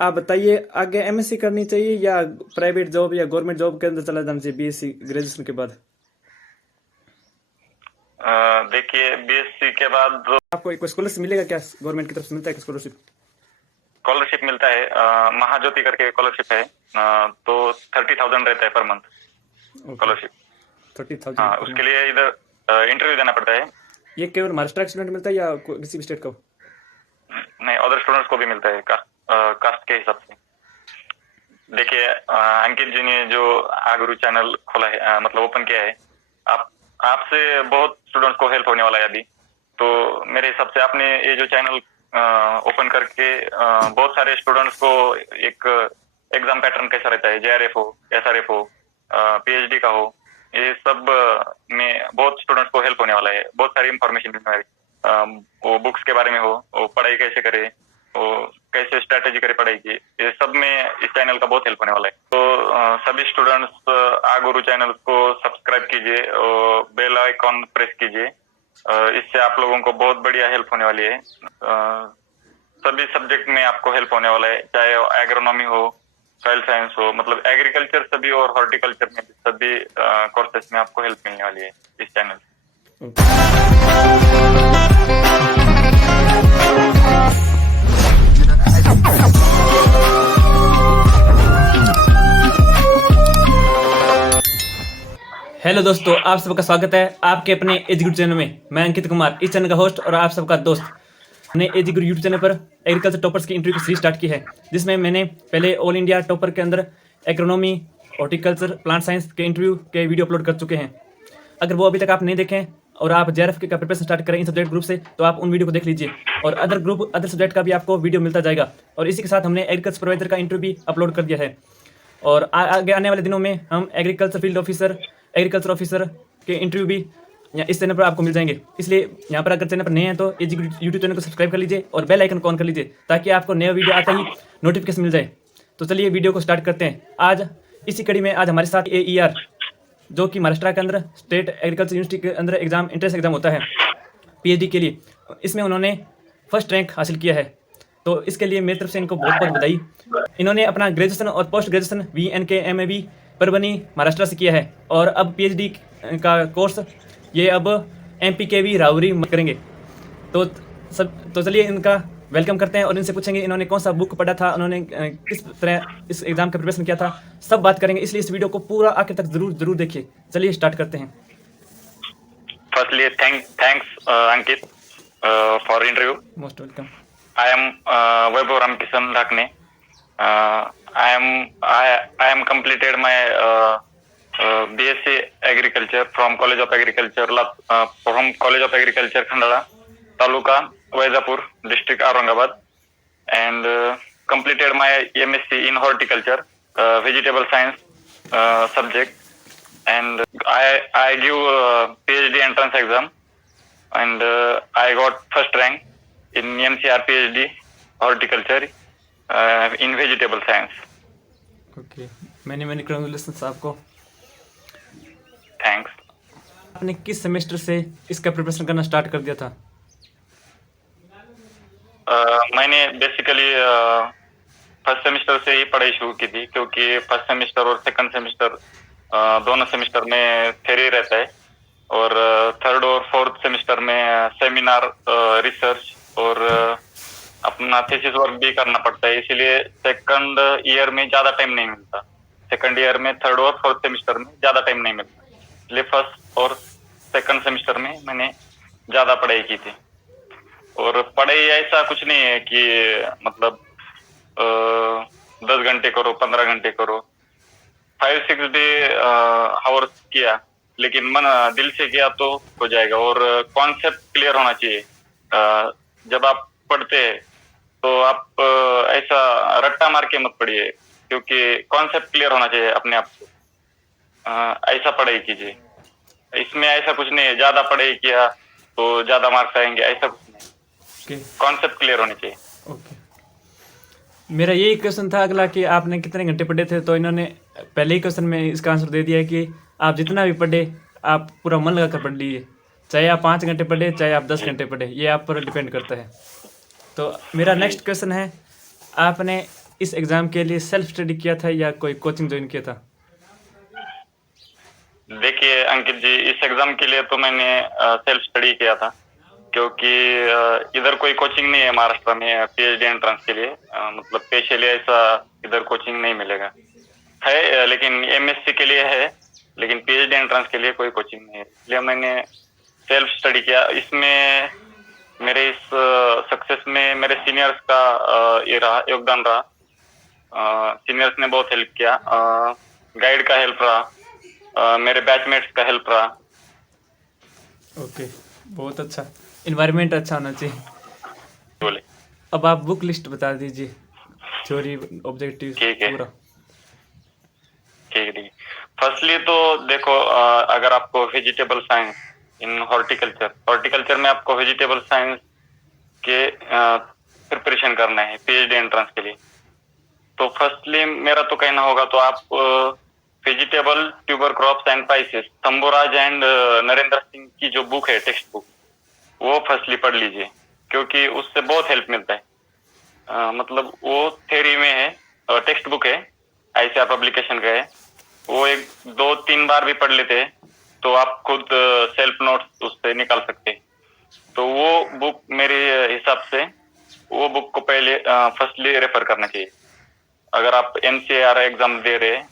आप बताइए, आगे एमएससी करनी चाहिए या प्राइवेट जॉब या गवर्नमेंट जॉब के अंदर चला जाना चाहिए बीएससी ग्रेजुएशन के बाद? देखिए, बीएससी के बाद आपको एक स्कॉलरशिप मिलेगा क्या? गवर्नमेंट की तरफ से मिलता है स्कॉलरशिप? स्कॉलरशिप मिलता है, महाज्योति करके स्कॉलरशिप है। तो 30,000 रहता है पर मंथ स्कॉलरशिप। 30,000? हाँ, उसके लिए इधर इंटरव्यू देना पड़ता है। ये केवल महाराष्ट्र का स्टूडेंट मिलता है या किसी भी स्टेट का? नहीं, अदर स्टूडेंट्स को भी मिलता है कास्ट के हिसाब से। देखिए, अंकित जी ने जो आगुरु चैनल खोला है, मतलब ओपन किया है, आपसे बहुत स्टूडेंट्स को हेल्प होने वाला है अभी। तो मेरे हिसाब से आपने ये जो चैनल ओपन करके बहुत सारे स्टूडेंट्स को एक एग्जाम पैटर्न कैसा रहता है, जेआरएफ हो, एसआरएफ हो, पीएचडी का हो, ये सब में बहुत स्टूडेंट्स को हेल्प होने वाला है। बहुत सारी इंफॉर्मेशन मिलने वाली है। वो बुक्स के बारे में हो, वो पढ़ाई कैसे करे, वो कैसे स्ट्रेटेजी करे पढ़ाई की, ये सब में इस चैनल का बहुत हेल्प होने वाला है। तो सभी स्टूडेंट्स आगुरु चैनल को सब्सक्राइब कीजिए और बेल आइकॉन प्रेस कीजिए। इससे आप लोगों को बहुत बढ़िया हेल्प होने वाली है। सभी सब्जेक्ट में आपको हेल्प होने वाला है, चाहे एग्रोनॉमी हो, सॉइल साइंस हो, मतलब एग्रीकल्चर सभी और हॉर्टिकल्चर में सभी कोर्सेस में आपको हेल्प मिलने वाली है इस चैनल से। हेलो दोस्तों, आप सबका स्वागत है आपके अपने एजुकेट चैनल में। मैं अंकित कुमार, इस चैनल का होस्ट और आप सबका दोस्त। हमने एजुकेट यूट्यूब चैनल पर एग्रीकल्चर टॉपर्स की इंटरव्यू की सीरीज स्टार्ट की है, जिसमें मैंने पहले ऑल इंडिया टॉपर के अंदर एग्रोनॉमी, हॉर्टिकल्चर, प्लांट साइंस के इंटरव्यू के वीडियो अपलोड कर चुके हैं। अगर वो अभी तक आप नहीं देखें और आप जेआरएफ का प्रिपरेशन स्टार्ट करें इन सब्जेक्ट ग्रुप से, तो आप उन वीडियो को देख लीजिए। और अदर सब्जेक्ट का भी आपको वीडियो मिलता जाएगा। और इसी के साथ हमने एग्रीकल्चर सुपरवाइजर का इंटरव्यू भी अपलोड कर दिया है। और आगे आने वाले दिनों में हम agriculture field officer, agriculture officer के इंटरव्यू भी इस चैनल पर आपको मिल जाएंगे। इसलिए यहाँ पर अगर चैनल पर नए हैं तो यूट्यूब चैनल को सब्सक्राइब कर लीजिए और बेल आइकन को ऑन कर लीजिए, ताकि आपको नया वीडियो आता ही नोटिफिकेशन मिल जाए। तो चलिए वीडियो को स्टार्ट करते हैं। आज इसी कड़ी में आज हमारे साथ AER, जो कि महाराष्ट्र के अंदर स्टेट एग्रीकल्चर यूनिवर्सिटी के अंदर एंट्रेंस एग्जाम होता है PhD के लिए, इसमें उन्होंने फर्स्ट रैंक हासिल किया है। तो इसके लिए मेरी तरफ से इनको बहुत बहुत बधाई। इन्होंने अपना ग्रेजुएशन और post graduation VNK Parbhani Maharashtra से किया है और अब PhD का कोर्स ये अब MPKV राउरी करेंगे। तो चलिए इनका वेलकम करते हैं और इनसे पूछेंगे इन्होंने कौन सा बुक पढ़ा था, उन्होंने किस तरह इस एग्जाम का प्रिपरेशन किया था, सब बात करेंगे। इसलिए इस वीडियो को पूरा आखिर तक जरूर देखिए। चलिए स्टार्ट करते हैं। Firstly thanks Ankit for interview. Most welcome. I am Vaibhav Ramkishan Dhakne. I am completed my BSc Agriculture from College of Agriculture Khandala, Taluka Vaizapur, District Aurangabad, and completed my MSc in Horticulture, Vegetable Science subject, and I give PhD entrance exam, and I got first rank in MCR PhD Horticulture in Vegetable Science. Okay, many congratulations आपको। Thanks. आपने किस semester से इसका preparation करना start कर दिया था? मैंने बेसिकली फर्स्ट सेमेस्टर से ही पढ़ाई शुरू की थी, क्योंकि फर्स्ट सेमेस्टर और सेकंड सेमेस्टर दोनों सेमेस्टर में थ्योरी रहता है और थर्ड और फोर्थ सेमेस्टर में सेमिनार, रिसर्च और अपना थीसिस वर्क भी करना पड़ता है। इसीलिए सेकंड ईयर में ज्यादा टाइम नहीं मिलता। सेकंड ईयर में थर्ड और फोर्थ सेमेस्टर में ज्यादा टाइम नहीं मिलता, इसलिए फर्स्ट और सेकंड सेमेस्टर में मैंने ज्यादा पढ़ाई की थी। और पढ़ाई ऐसा कुछ नहीं है कि मतलब 10 घंटे करो, 15 घंटे करो, 5-6 डे आवर्स किया, लेकिन मन दिल से किया तो हो जाएगा। और कॉन्सेप्ट क्लियर होना चाहिए। जब आप पढ़ते हैं तो आप ऐसा रट्टा मार के मत पढ़िए, क्योंकि कॉन्सेप्ट क्लियर होना चाहिए अपने आप को। ऐसा पढ़ाई कीजिए। इसमें ऐसा कुछ नहीं है ज्यादा पढ़ाई किया तो ज्यादा मार्क्स आएंगे, ऐसा कुछ नहीं। कॉन्सेप्ट क्लियर होने चाहिए। ओके, मेरा यही क्वेश्चन था अगला कि आपने कितने घंटे पढ़े थे। तो इन्होंने पहले ही क्वेश्चन में इसका आंसर दे दिया है कि आप जितना भी पढ़े आप पूरा मन लगा कर पढ़ लीजिए, चाहे आप 5 घंटे पढ़े चाहे आप 10 घंटे पढ़े, ये आप पर डिपेंड करता है। तो मेरा नेक्स्ट क्वेश्चन है, आपने इस एग्ज़ाम के लिए सेल्फ स्टडी किया था या कोई कोचिंग ज्वाइन किया था? देखिए अंकित जी, इस एग्जाम के लिए तो मैंने सेल्फ स्टडी किया था, क्योंकि इधर कोई कोचिंग नहीं है महाराष्ट्र में पीएचडी एंट्रेंस के लिए। मतलब स्पेशली ऐसा इधर कोचिंग नहीं मिलेगा। है लेकिन एमएससी के लिए है, लेकिन पीएचडी एंट्रेंस के लिए कोई कोचिंग नहीं है। इसलिए मैंने सेल्फ स्टडी किया। इसमें मेरे इस सक्सेस में मेरे सीनियर्स का ये रहा, योगदान रहा। सीनियर्स ने बहुत हेल्प किया, गाइड का हेल्प रहा, मेरे बैचमेट्स का हेल्प रहा। ओके, बहुत अच्छा। इन्वायरमेंट अच्छा होना चाहिए। बोले अब आप बुक लिस्ट बता दीजिए, थ्योरी ऑब्जेक्टिव ठीक है, पूरा। ठीक है, ठीक है। फर्स्टली तो देखो, अगर आपको वेजिटेबल साइंस इन हॉर्टिकल्चर में आपको वेजिटेबल साइंस के प्रिपरेशन करना है पीएचडी एंट्रेंस के लिए, तो फर्स्टली मेरा तो कहना होगा तो आप vegetable tuber crops and spices, Shambhuraj and Narendra Singh की जो बुक है, टेक्स्ट बुक, वो फर्स्टली पढ़ लीजिए, क्योंकि उससे बहुत हेल्प मिलता है। मतलब वो थ्योरी में है, टेक्स्ट बुक है, आईसीआर पब्लिकेशन का है। वो एक दो तीन बार भी पढ़ लेते हैं तो आप खुद सेल्फ नोट्स उससे निकाल सकते हैं। तो वो बुक मेरे हिसाब से वो बुक को पहले फर्स्टली रेफर करना चाहिए। अगर आप एनसीआर एग्जाम दे रहे हैं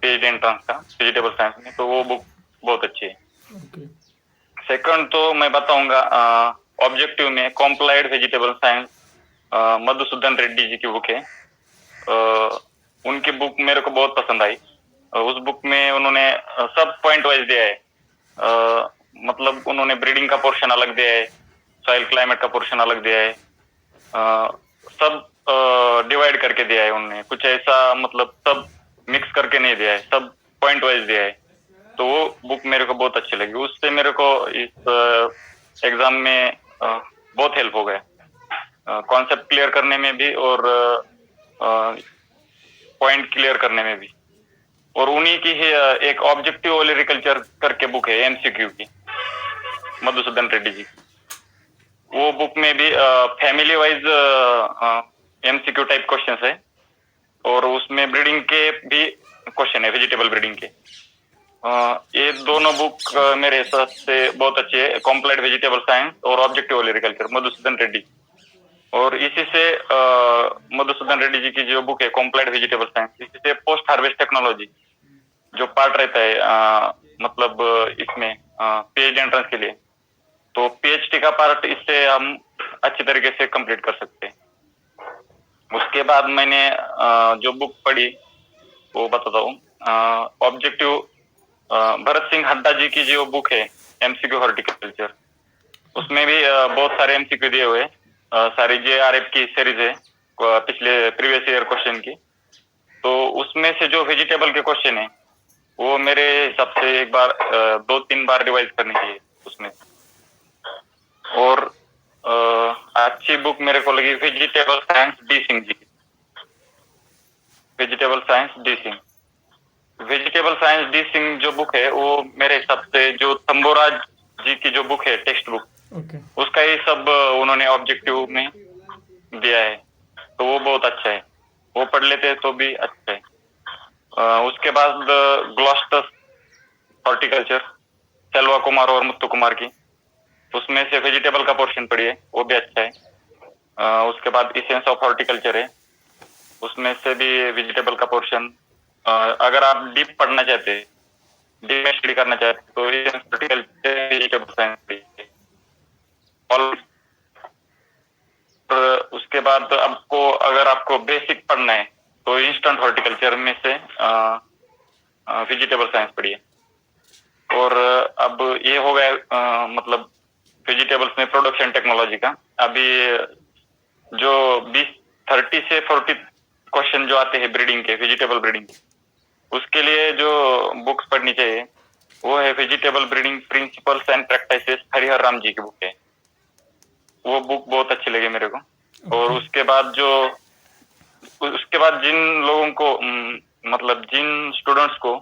पीएचडी एंट्रेंस का वेजिटेबल साइंस में, तो वो बुक बहुत अच्छी है। ओके। सेकंड तो मैं बताऊंगा ऑब्जेक्टिव में कॉम्प्लाइड वेजिटेबल साइंस, मधुसूदन रेड्डी जी की बुक है। उनकी बुक मेरे को बहुत पसंद आई। उस बुक में उन्होंने सब पॉइंट वाइज दिया है। मतलब उन्होंने ब्रीडिंग का पोर्शन अलग दिया है, सॉइल क्लाइमेट का पोर्शन अलग दिया है, सब डिवाइड करके दिया है उन्होंने। कुछ ऐसा मतलब सब मिक्स करके नहीं दिया है, सब पॉइंट वाइज दिया है। तो वो बुक मेरे को बहुत अच्छी लगी। उससे मेरे को इस एग्जाम में बहुत हेल्प हो गया, कॉन्सेप्ट क्लियर करने में भी और पॉइंट क्लियर करने में भी। और उन्हीं की ही एक ऑब्जेक्टिव ओलेरिकल्चर करके बुक है एमसीक्यू की, मधुसूदन रेड्डी जी। वो बुक में भी family wise MCQ type questions है, और उसमें ब्रीडिंग के भी क्वेश्चन है, वेजिटेबल ब्रीडिंग के। ये दोनों बुक मेरे हिसाब से बहुत अच्छे है, कॉम्प्लाइड वेजिटेबल साइंस और ऑब्जेक्टिव एग्रीकल्चर, मधुसूदन रेड्डी। और इसी से मधुसूदन रेड्डी जी की जो बुक है कॉम्प्लाइड वेजिटेबल साइंस, इसी से पोस्ट हार्वेस्ट टेक्नोलॉजी जो पार्ट रहता है मतलब इसमें पीएचडी एंट्रेंस के लिए, तो पीएचडी का पार्ट इससे हम अच्छी तरीके से कंप्लीट कर सकते हैं। उसके बाद मैंने जो बुक पढ़ी वो बताता हूँ, ऑब्जेक्टिव भरत सिंह हड्डा जी की जो बुक है एमसीक्यू हॉर्टिकल्चर, उसमें भी बहुत सारे एमसीक्यू दिए हुए, सारी जेआरएफ की सीरीज है पिछले प्रीवियस ईयर क्वेश्चन की। तो उसमें से जो वेजिटेबल के क्वेश्चन है वो मेरे हिसाब से एक बार 2-3 बार रिवाइज करनी चाहिए उसमें। और अच्छी बुक मेरे को लगी vegetable science D Singh ji की, vegetable science D Singh. Vegetable science D Singh जो बुक है वो मेरे हिसाब से जो शंभुराज जी की जो बुक है टेक्स्ट बुक, उसका ही सब उन्होंने ऑब्जेक्टिव में दिया है, तो वो बहुत अच्छा है, वो पढ़ लेते हैं तो भी अच्छा है। उसके बाद ग्लॉस्टस हॉर्टिकल्चर, सेल्वा कुमार और मुत्तु कुमार की, उसमें से वेजिटेबल का पोर्शन पढ़िए, वो भी अच्छा है। उसके बाद इसेंस ऑफ हॉर्टिकल्चर है, उसमें से भी वेजिटेबल का पोर्शन, अगर आप डीप पढ़ना चाहते हैं, डीप स्टडी करना चाहते हैं, तो इसेंस हॉर्टिकल्चर वेजिटेबल साइंस पढ़िए। और उसके बाद आपको अगर आपको बेसिक पढ़ना है तो इंस्टेंट हॉर्टिकल्चर में से वेजिटेबल साइंस पढ़िए। और अब ये हो गया मतलब वेजिटेबल्स में प्रोडक्शन टेक्नोलॉजी का। अभी जो 30 से 40 क्वेश्चन जो आते हैं ब्रीडिंग के, वेजिटेबल ब्रीडिंग, उसके लिए जो बुक्स पढ़नी चाहिए वो है vegetable breeding principles and practices, Harihar Ram ji की बुक है। वो बुक बहुत अच्छी लगी मेरे को। और उसके बाद जिन लोगों को मतलब जिन स्टूडेंट्स को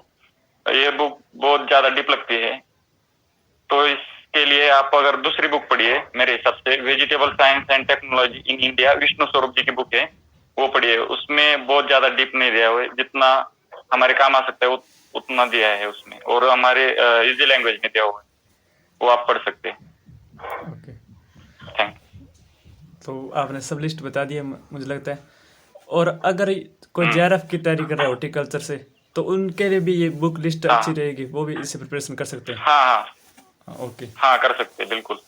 ये बुक बहुत ज्यादा डीप लगती है, तो इसके लिए आप अगर दूसरी बुक पढ़िए मेरे हिसाब से, vegetable science and technology in India, Vishnu स्वरूप जी की बुक है, वो पढ़ी है। उसमें बहुत ज्यादा डीप नहीं दिया हुआ है, जितना हमारे काम आ सकता है उतना दिया है उसमें, और हमारे इजी लैंग्वेज में दिया हुआ है, वो आप पढ़ सकते हैं। ओके, थैंक तो आपने सब लिस्ट बता दी है मुझे लगता है। और अगर कोई जेआरएफ की तैयारी कर रहा है हॉर्टिकल्चर से, तो उनके लिए भी ये बुक लिस्ट हाँ। अच्छी रहेगी, वो भी इससे प्रिपरेशन कर सकते हैं। हाँ हाँ ओके, हाँ, कर सकते हैं बिल्कुल।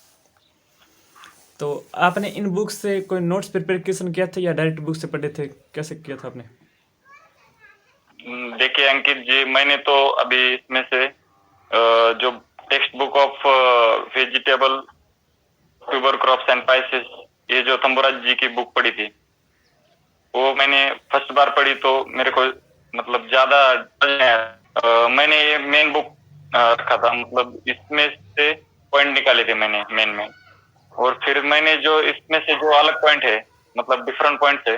तो आपने इन बुक्स से कोई नोट्स प्रिपरेशन किया था या डायरेक्ट बुक से पढ़े थे, कैसे किया था आपने? देखिए अंकित जी, मैंने तो अभी इसमें से जो text book of vegetable tuber crops and spices, ये जो तंबुराज जी की बुक पढ़ी थी, वो मैंने फर्स्ट बार पढ़ी तो मेरे को मतलब ज्यादा मैंने ये मेन बुक रखा था, मतलब इसमें से पॉइंट निकाले थे मैंने मेन, और फिर मैंने जो इसमें से जो अलग पॉइंट है, मतलब डिफरेंट पॉइंट है,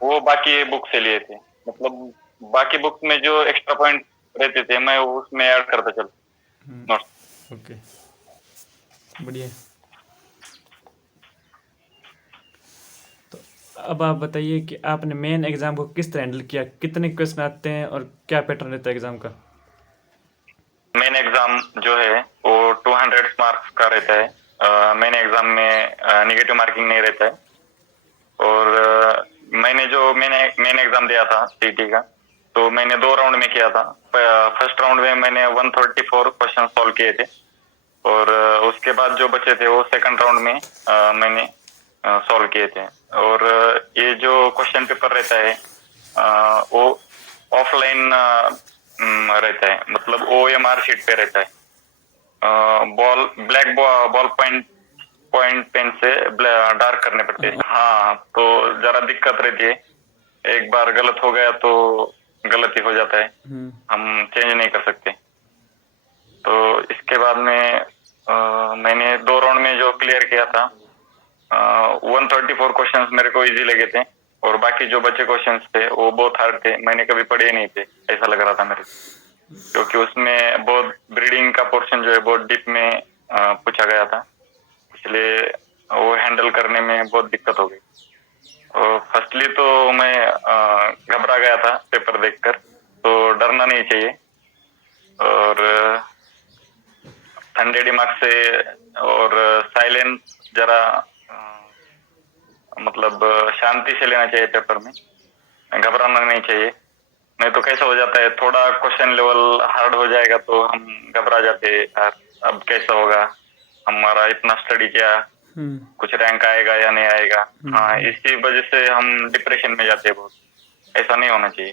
वो बाकी बुक से लिए थे। मतलब बाकी बुक में जो एक्स्ट्रा पॉइंट रहते थे मैं उसमें ऐड करता चल नोट्स। ओके, बढ़िया। तो अब आप बताइए कि आपने मेन एग्जाम को किस तरह हैंडल किया, कितने क्वेश्चन आते हैं और क्या पैटर्न रहता है एग्जाम का? मेन एग्जाम जो है वो 200 मार्क्स का रहता है। मेन एग्जाम में नेगेटिव मार्किंग नहीं रहता है। और मैंने जो मेन एग्जाम दिया था सीटी का, तो मैंने 2 राउंड में किया था। फर्स्ट राउंड में मैंने 134 क्वेश्चन सॉल्व किए थे, और उसके बाद जो बचे थे वो सेकंड राउंड में मैंने सॉल्व किए थे। और ये जो क्वेश्चन पेपर रहता है वो ऑफलाइन रहता है, मतलब OMR शीट पे रहता है। ब्लैक बॉल पॉइंट पेन से डार्क करने पड़ते हैं। हाँ, तो जरा दिक्कत रहती है, एक बार गलत हो गया तो गलती हो जाता है, हम चेंज नहीं कर सकते। तो इसके बाद में मैंने 2 राउंड में जो क्लियर किया था, 134 क्वेश्चंस मेरे को इजी लगे थे, और बाकी जो बचे क्वेश्चंस थे वो बहुत हार्ड थे, मैंने कभी पढ़े नहीं थे ऐसा लग रहा था मेरे को, क्योंकि उसमें बहुत ब्रीडिंग का पोर्शन जो है बहुत डीप में पूछा गया था, इसलिए वो हैंडल करने में बहुत दिक्कत हो गई। और फर्स्टली तो मैं घबरा गया था पेपर देखकर, तो डरना नहीं चाहिए, और ठंडे दिमाग से और साइलेंट जरा मतलब शांति से लेना चाहिए पेपर में, घबराना नहीं चाहिए। नहीं तो कैसा हो जाता है, थोड़ा क्वेश्चन लेवल हार्ड हो जाएगा तो हम घबरा जाते हैं, यार अब कैसा होगा, हमारा इतना स्टडी किया, कुछ रैंक आएगा या नहीं आएगा। हाँ, इसी वजह से हम डिप्रेशन में जाते हैं बहुत, ऐसा नहीं होना चाहिए।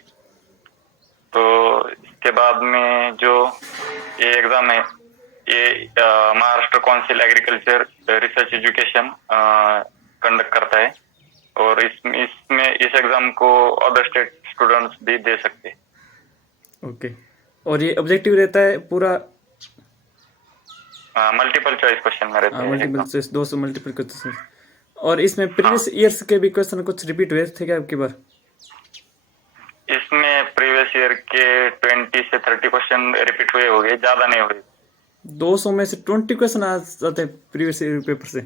तो इसके बाद में जो ये एग्जाम है, ये Maharashtra council agriculture research education conduct करता है, और इस एग्जाम को अदर स्टेट स्टूडेंट्स भी दे सकते हैं। ओके, और ये ऑब्जेक्टिव रहता है पूरा? मल्टीपल चॉइस क्वेश्चन में रहते हैं multiple exam. Choice, 200 multiple question. और इसमें प्रीवियस ईयर्स के भी क्वेश्चन कुछ रिपीट हुए थे क्या आपकी बार? इसमें प्रीवियस ईयर के 20 से 30 क्वेश्चन रिपीट हुए होंगे, ज्यादा नहीं हुए। 200 में से 20 क्वेश्चन आ जाते हैं प्रीवियस ईयर पेपर से,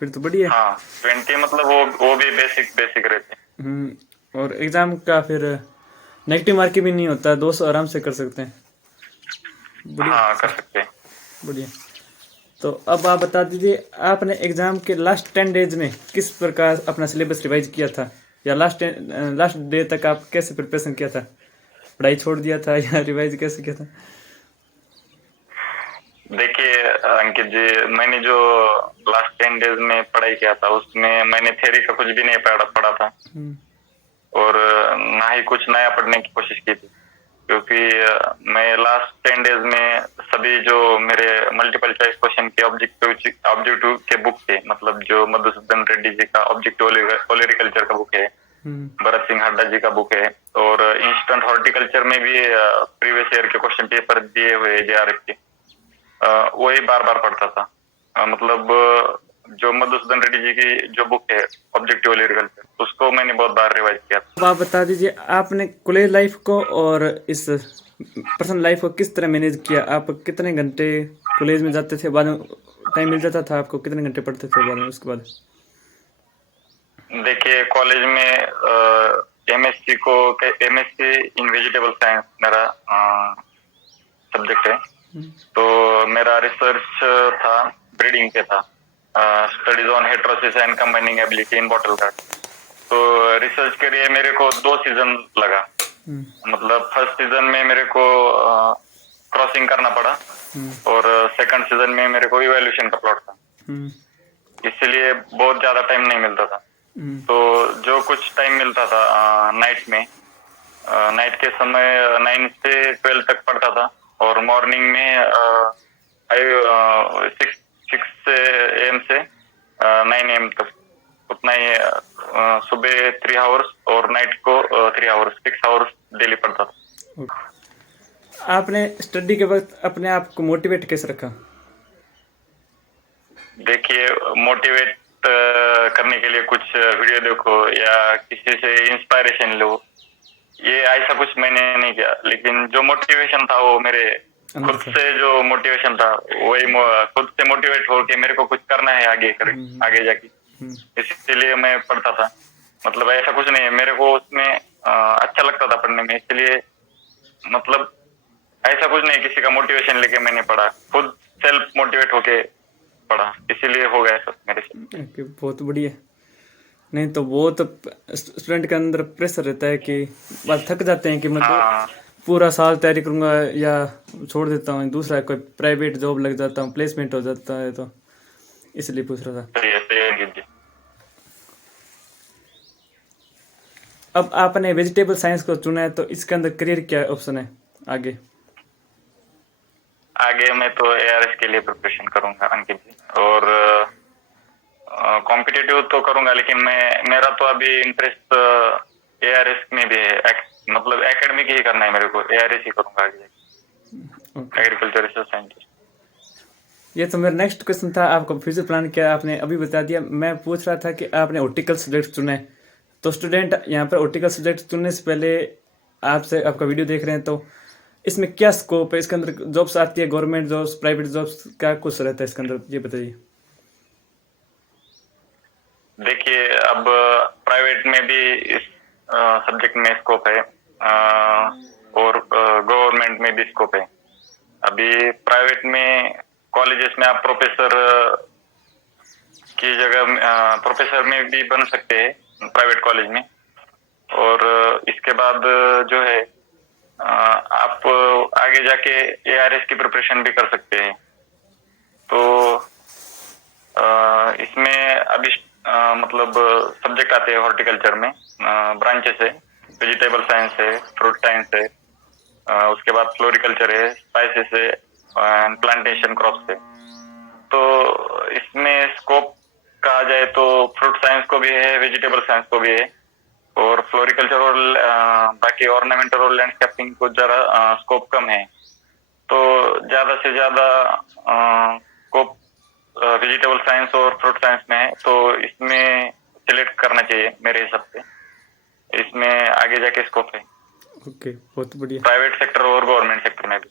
फिर तो बढ़िया है। हाँ, 20 मतलब वो भी बेसिक रहते हैं। और एग्जाम का फिर नेगेटिव मार्किंग भी नहीं होता, 200 आराम से कर सकते हैं। बढ़िया। हाँ, कर सकते हैं। बढ़िया। तो अब आप बता दीजिए, आपने एग्जाम के लास्ट 10 डेज में किस प्रकार अपना सिलेबस रिवाइज किया था, या लास्ट डे तक आप कैसे प्रिपरेशन किया था? पढ़ाई छोड़ दिया था या रिवाइज कैसे किया था? देखिए अंकित जी, मैंने जो लास्ट 10 डेज में पढ़ाई किया था उसमें मैंने थ्योरी का कुछ भी नहीं पढ़ा था, और ना ही कुछ नया पढ़ने की कोशिश की थी, क्योंकि मैं लास्ट 10 डेज में सभी जो मेरे मल्टीपल चॉइस क्वेश्चन के ऑब्जेक्टिव के बुक थे, मतलब जो मधुसूदन रेड्डी जी का ऑब्जेक्टिव ओलेरिकल्चर का बुक है, भरत सिंह हड्डा जी का बुक है, और इंस्टेंट हॉर्टिकल्चर में भी प्रीवियस ईयर के क्वेश्चन पेपर दिए हुए JRF के, वही बार बार पढ़ता था। मतलब जो मधुसूदन रेड्डी जी की जो बुक है ऑब्जेक्टिव एग्रीकल्चर, उसको मैंने बहुत बार रिवाइज किया। अब आप बता दीजिए, आपने कॉलेज लाइफ को और इस पर्सनल लाइफ को किस तरह मैनेज किया? आप कितने घंटे कॉलेज में जाते थे, बाद में टाइम मिल जाता था आपको, कितने घंटे पढ़ते थे बाद में उसके बाद? देखिए कॉलेज में एमएससी इन वेजिटेबल साइंस मेरा सब्जेक्ट है। तो मेरा रिसर्च था, ब्रीडिंग पे था, studies on heterosis and combining ability in bottle gourd. तो रिसर्च के लिए मेरे को 2 सीजन लगा। मतलब फर्स्ट सीजन में मेरे को क्रॉसिंग करना पड़ा और सेकंड सीजन में मेरे को इवैल्यूएशन का प्लॉट था, इसलिए बहुत ज्यादा टाइम नहीं मिलता था। तो जो कुछ टाइम मिलता था नाइट में, नाइट के समय 9 से 12 तक पढ़ता था और मॉर्निंग में 6 AM से 9 AM तक उतना ही सुबह 3 आवर्स और नाइट को 3 आवर्स 6 आवर्स डेली पढ़ता था। आपने स्टडी के वक्त अपने आप को मोटिवेट कैसे रखा? देखिए मोटिवेट करने के लिए कुछ वीडियो देखो या किसी से इंस्पायरेशन लो, ये ऐसा कुछ मैंने नहीं किया, लेकिन जो मोटिवेशन था वो मेरे खुद से, जो मोटिवेशन था वही खुद से मोटिवेट हो के मेरे को कुछ करना है आगे जाके, इसलिए मैं पढ़ता था। मतलब ऐसा कुछ नहीं है, मेरे को उसमें अच्छा लगता था पढ़ने में, इसलिए मतलब ऐसा कुछ नहीं किसी का मोटिवेशन लेके मैंने पढ़ा, खुद सेल्फ मोटिवेट होके पढ़ा, इसीलिए हो गया सब मेरे से। ओके, बहुत बढ़िया। नहीं तो वो तो स्टूडेंट के अंदर प्रेशर रहता है कि बस थक जाते हैं कि मतलब पूरा साल तैयारी करूंगा या छोड़ देता हूँ, दूसरा कोई प्राइवेट जॉब लग जाता हूँ, प्लेसमेंट हो जाता है, तो इसलिए पूछ रहा था। सही है जी। अब आपने वेजिटेबल साइंस को चुना है, तो इसके अंदर करियर क्या ऑप्शन है आगे? आगे मैं तो ARS के लिए प्रिपरेशन करूंगा अंकित जी, और कॉम्पिटिटिव तो करूंगा, लेकिन मेरा तो अभी इंटरेस्ट ARS में भी है, मतलब एकेडमिक ही करना है मेरे को, ARS ही करूंगा आगे, एग्रीकल्चर रिसर्च साइंटिस्ट। ये तो मेरा नेक्स्ट क्वेश्चन था, आपका फ्यूचर प्लान क्या है आपने अभी बता दिया। मैं पूछ रहा था कि आपने हॉर्टिकल सब्जेक्ट चुने, तो स्टूडेंट यहाँ पर हॉर्टिकल सब्जेक्ट चुनने से पहले आपसे आपका वीडियो देख रहे हैं, तो इसमें क्या स्कोप है? इसके अंदर जॉब्स आती है, गवर्नमेंट जॉब्स, प्राइवेट जॉब्स, क्या कुछ रहता है इसके अंदर, ये बताइए। देखिए अब प्राइवेट में भी इस सब्जेक्ट में स्कोप है और गवर्नमेंट में भी स्कोप है। अभी प्राइवेट में कॉलेजेस में आप प्रोफेसर की जगह प्रोफेसर में भी बन सकते हैं प्राइवेट कॉलेज में, और इसके बाद जो है आप आगे जाके ARS की प्रिपरेशन भी कर सकते हैं। तो इसमें अभी मतलब सब्जेक्ट आते हैं हॉर्टिकल्चर में, ब्रांचेस है, वेजिटेबल साइंस है, फ्रूट साइंस है, उसके बाद फ्लोरिकल्चर है, स्पाइसेस है, प्लांटेशन क्रॉप्स है। तो इसमें स्कोप कहा जाए तो फ्रूट साइंस को भी है, वेजिटेबल साइंस को भी है, और फ्लोरिकल्चर और बाकी ऑर्नामेंटल और लैंडस्केपिंग को जरा स्कोप कम है। तो ज्यादा से ज्यादा स्कोप वेजिटेबल साइंस और फ्रूट साइंस में है, तो इसमें सिलेक्ट करना चाहिए मेरे हिसाब से, इसमें आगे जाके स्कोप है। ओके, बहुत बढ़िया। प्राइवेट सेक्टर और गवर्नमेंट सेक्टर में भी।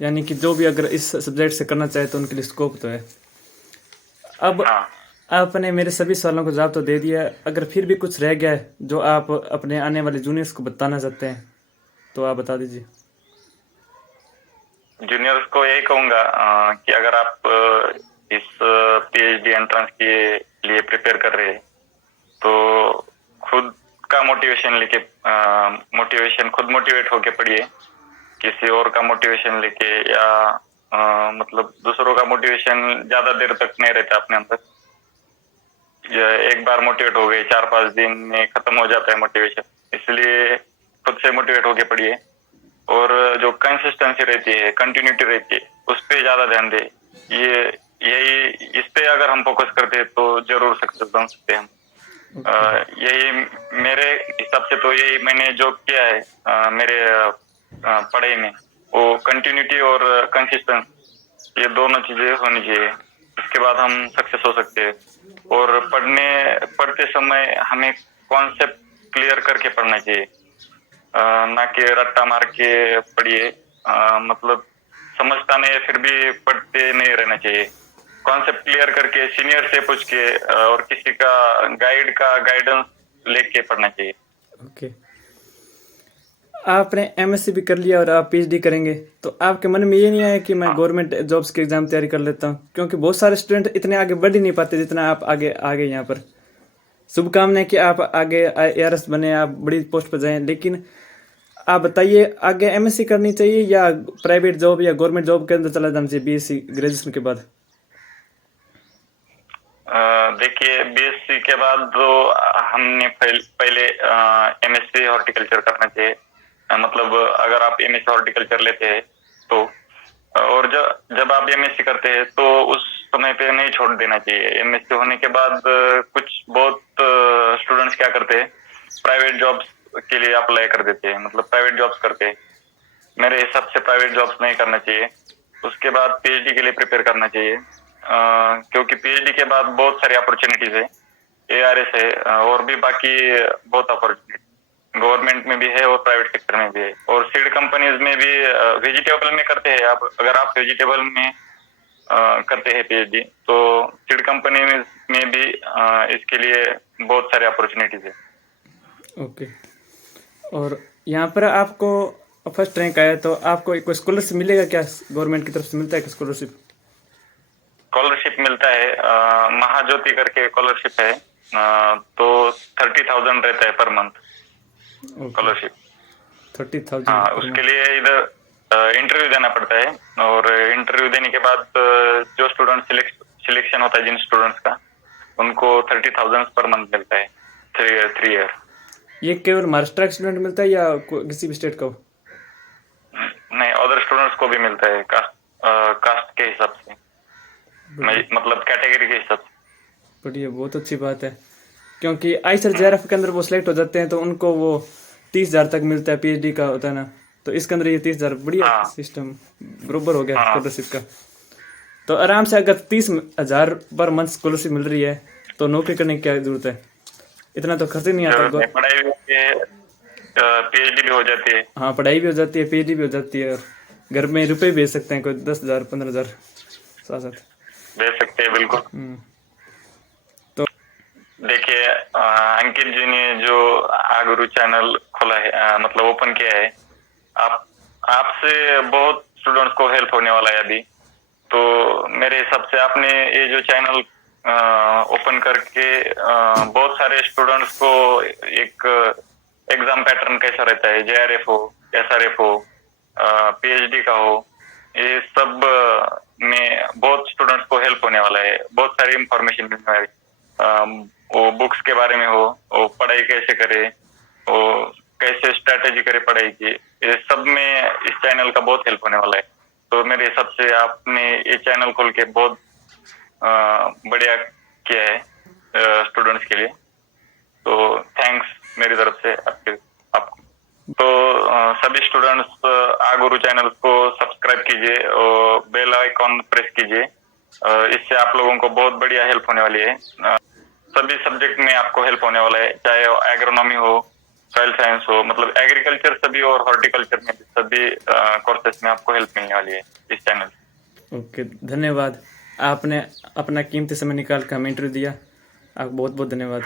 यानी कि जो भी अगर इस सब्जेक्ट से करना चाहे तो उनके लिए स्कोप तो है। अब आपने मेरे सभी सवालों का जवाब तो दे दिया, अगर फिर भी कुछ रह गया है जो आप अपने आने वाले जूनियर्स को बताना चाहते हैं तो आप बता दीजिए। जूनियर्स को यही कहूंगा कि अगर आप इस PhD एंट्रेंस के लिए प्रिपेयर कर रहे हैं तो खुद का मोटिवेशन लेके खुद मोटिवेट होके पढ़िए, किसी और का मोटिवेशन लेके या मतलब दूसरों का मोटिवेशन ज्यादा देर तक नहीं रहता अपने अंदर। एक बार मोटिवेट हो गए 4-5 दिन में खत्म हो जाता है मोटिवेशन, इसलिए खुद से मोटिवेट होके पढ़िए, और जो कंसिस्टेंसी रहती है, कंटिन्यूटी रहती है, उस पे ज्यादा ध्यान दे। यही इस पे अगर हम फोकस करते हैं तो जरूर सक्सेस बन सकते हैं हम। यही मेरे हिसाब से तो यही मैंने जो किया है मेरे पढ़ाई में, वो कंटिन्यूटी और कंसिस्टेंसी, ये दोनों चीजें होनी चाहिए, इसके बाद हम सक्सेस हो सकते हैं। और पढ़ते समय हमें कॉन्सेप्ट क्लियर करके पढ़ना चाहिए, ना कि रट्टा मार के पढ़िए, मतलब समझता नहीं फिर भी पढ़ते नहीं रहना चाहिए। कॉन्सेप्ट क्लियर करके सीनियर से पूछ के और किसी का गाइडेंस लेके पढ़ना चाहिए। ओके, आपने एमएससी भी कर लिया और आप पीएचडी करेंगे, तो आपके मन में ये नहीं आया कि मैं गवर्नमेंट जॉब्स के एग्जाम तैयारी कर लेता हूँ? क्योंकि बहुत सारे स्टूडेंट इतने आगे बढ़ ही नहीं पाते जितना आप आगे आगे यहाँ पर। शुभकामनाएं कि आप आगे ARS बने, आप बड़ी पोस्ट पर जाएं, लेकिन आप बताइए आगे एमएससी करनी चाहिए या प्राइवेट जॉब या गवर्नमेंट जॉब के अंदर चला जाना चाहिए बीएससी ग्रेजुएशन के बाद? देखिए, बीएससी के बाद तो हमने पहले एमएससी हॉर्टिकल्चर करना चाहिए। मतलब अगर आप एमएससी हॉर्टिकल्चर लेते हैं तो, और जब आप एमएससी करते हैं तो उस समय पे नहीं छोड़ देना चाहिए। एमएससी होने के बाद कुछ बहुत स्टूडेंट्स क्या करते हैं, प्राइवेट जॉब्स के लिए अप्लाई कर देते हैं, मतलब प्राइवेट जॉब्स करते हैं। मेरे हिसाब से प्राइवेट जॉब्स नहीं करना चाहिए। उसके बाद पीएचडी के लिए प्रिपेयर करना चाहिए, क्योंकि पीएचडी के बाद बहुत सारी अपॉर्चुनिटीज है, ARS है, और भी बाकी बहुत अपॉर्चुनिटी गवर्नमेंट में भी है और प्राइवेट सेक्टर में भी है। और सीड कंपनीज में भी वेजिटेबल में करते हैं आप, अगर आप वेजिटेबल में करते हैं पीएचडी तो सीड कंपनी में भी इसके लिए बहुत सारे अपॉर्चुनिटीज है। ओके, और यहाँ पर आपको फर्स्ट रैंक आया तो आपको कोई स्कॉलरशिप मिलेगा क्या? गवर्नमेंट की तरफ से मिलता है स्कॉलरशिप? स्कॉलरशिप मिलता है, महाज्योति करके स्कॉलरशिप है, तो 30,000 रहता है पर मंथ स्कॉलरशिप। 30,000? हाँ, उसके लिए इधर इंटरव्यू देना पड़ता है, और इंटरव्यू देने के बाद जो स्टूडेंट सिलेक्शन होता है, जिन स्टूडेंट्स का, उनको 30,000 पर मंथ मिलता है 3 ईयर। ये केवल महाराष्ट्र का स्टूडेंट मिलता है या किसी भी स्टेट का? नहीं, अदर स्टूडेंट्स को भी मिलता है, कास्ट के हिसाब से, मतलब कैटेगरी के हिसाब से। बढ़िया, बहुत अच्छी बात है, क्योंकि आईसर JRF के अंदर वो सिलेक्ट हो जाते हैं तो उनको वो 30,000 तक मिलता है, पीएचडी का होता है ना, तो इसके अंदर ये 30,000 बढ़िया सिस्टम बरोबर हो गया स्कॉलरशिप का। तो आराम से अगर 30,000 पर मंथ स्कॉलरशिप मिल रही है तो नौकरी करने की क्या जरूरत है? इतना तो खर्च ही नहीं आता। पढ़ाई भी होती है, पीएचडी भी हो जाती है। हाँ, पढ़ाई भी हो जाती है, पीएचडी भी हो जाती है, और घर में रुपए भेज सकते हैं, कोई 10,000 15,000 साथ भेज सकते हैं, बिल्कुल। तो देखिए, अंकित जी ने जो आगुरु चैनल खोला है, मतलब ओपन किया है, आपसे बहुत स्टूडेंट्स को हेल्प होने वाला है अभी। तो मेरे हिसाब से आपने ये जो चैनल ओपन करके बहुत सारे स्टूडेंट्स को एक एग्जाम पैटर्न कैसा रहता है, JRF हो, SRF हो, पीएचडी का हो, ये सब में बहुत स्टूडेंट्स को हेल्प होने वाला है। बहुत सारी इंफॉर्मेशन मिलने वाली, वो बुक्स के बारे में हो, वो पढ़ाई कैसे करे, वो कैसे स्ट्रेटेजी करे पढ़ाई की, ये सब में इस चैनल का बहुत हेल्प होने वाला है। तो मेरे हिसाब से आपने ये चैनल खोल के बहुत बढ़िया किया है स्टूडेंट्स के लिए, तो थैंक्स मेरी तरफ से आपको। तो सभी स्टूडेंट्स आगुरु चैनल को सब्सक्राइब कीजिए और बेल आइकॉन प्रेस कीजिए, इससे आप लोगों को बहुत बढ़िया हेल्प होने वाली है। सभी सब्जेक्ट में आपको हेल्प होने वाला है, चाहे एग्रोनॉमी हो, सॉइल साइंस हो, मतलब एग्रीकल्चर सभी और हॉर्टिकल्चर में भी सभी कोर्सेस में आपको हेल्प मिलने वाली है इस चैनल से। ओके, धन्यवाद। आपने अपना कीमती समय निकाल कर हमें इंटरव्यू दिया, आपको बहुत बहुत धन्यवाद।